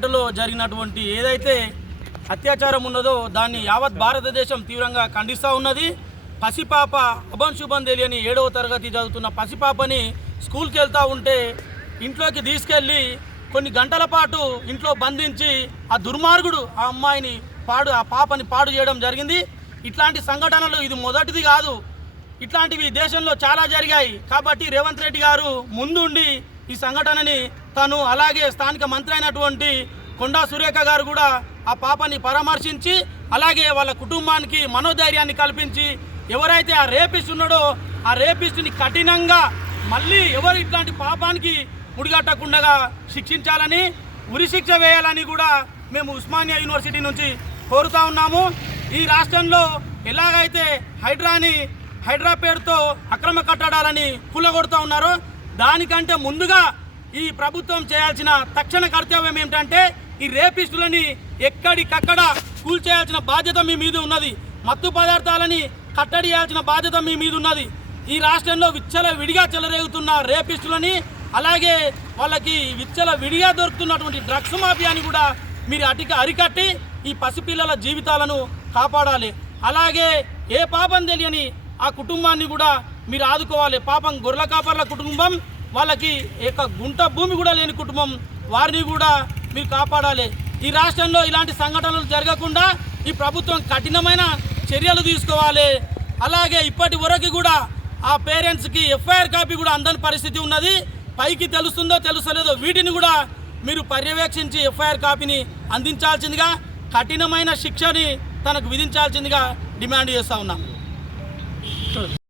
పేటలో జరిగినటువంటి ఏదైతే అత్యాచారం ఉన్నదో దాన్ని యావత్ భారతదేశం తీవ్రంగా ఖండిస్తూ ఉన్నది. పసిపాప అభం శుభం తెలియని ఏడవ తరగతి చదువుతున్న పసిపాపని స్కూల్కి వెళ్తూ ఉంటే ఇంట్లోకి తీసుకెళ్ళి కొన్ని గంటల పాటు ఇంట్లో బంధించి ఆ దుర్మార్గుడు ఆ అమ్మాయిని పాడు ఆ పాపని పాడు చేయడం జరిగింది. ఇట్లాంటి సంఘటనలు ఇది మొదటిది కాదు. ఇట్లాంటివి దేశంలో చాలా జరిగాయి. కాబట్టి రేవంత్ రెడ్డి గారు ముందుండి ఈ సంఘటనని తను అలాగే స్థానిక మంత్రి అయినటువంటి కొండా సురేఖ గారు కూడా ఆ పాపని పరామర్శించి అలాగే వాళ్ళ కుటుంబానికి మనోధైర్యాన్ని కల్పించి ఎవరైతే ఆ రేపిస్ట్ ఉన్నాడో ఆ రేపిస్ట్ని కఠినంగా మళ్ళీ ఎవరు ఇట్లాంటి పాపానికి ముడిగట్టకుండా శిక్షించాలని ఉరి శిక్ష వేయాలని కూడా మేము ఉస్మానియా యూనివర్సిటీ నుంచి కోరుతా ఉన్నాము. ఈ రాష్ట్రంలో ఎలాగైతే హైడ్రాని హైడ్రా పేరుతో అక్రమ కట్టడాలని కూలగొడుతూ ఉన్నారో దానికంటే ముందుగా ఈ ప్రభుత్వం చేయాల్సిన తక్షణ కర్తవ్యం ఏమిటంటే ఈ రేపిస్టులని ఎక్కడికక్కడ కూల్చేయాల్సిన బాధ్యత మీ మీద ఉన్నది. మత్తు పదార్థాలని కట్టడియాల్సిన బాధ్యత మీ మీద ఉన్నది. ఈ రాష్ట్రంలో విచ్చల విడిగా చెలరేగుతున్న రేపిస్టులని అలాగే వాళ్ళకి విచ్చల విడిగా దొరుకుతున్నటువంటి డ్రగ్స్ మాఫియాని కూడా మీరు అటికి అరికట్టి ఈ పసిపిల్లల జీవితాలను కాపాడాలి. అలాగే ఏ పాపం తెలియని ఆ కుటుంబాన్ని కూడా మీరు ఆదుకోవాలి. పాపం గొర్రెల కాపర్ల కుటుంబం వాళ్ళకి ఏక గుంట భూమి కూడా లేని కుటుంబం వారిని కూడా మీరు కాపాడాలి. ఈ రాష్ట్రంలో ఇలాంటి సంఘటనలు జరగకుండా ఈ ప్రభుత్వం కఠినమైన చర్యలు తీసుకోవాలి. అలాగే ఇప్పటి వరకు కూడా ఆ పేరెంట్స్కి ఎఫ్ఐఆర్ కాపీ కూడా అందని పరిస్థితి ఉన్నది. పైకి తెలుస్తుందో తెలుస్తలేదో వీటిని కూడా మీరు పర్యవేక్షించి ఎఫ్ఐఆర్ కాపీని అందించాల్సిందిగా కఠినమైన శిక్షని తనకు విధించాల్సిందిగా డిమాండ్ చేస్తూ ఉన్నాం.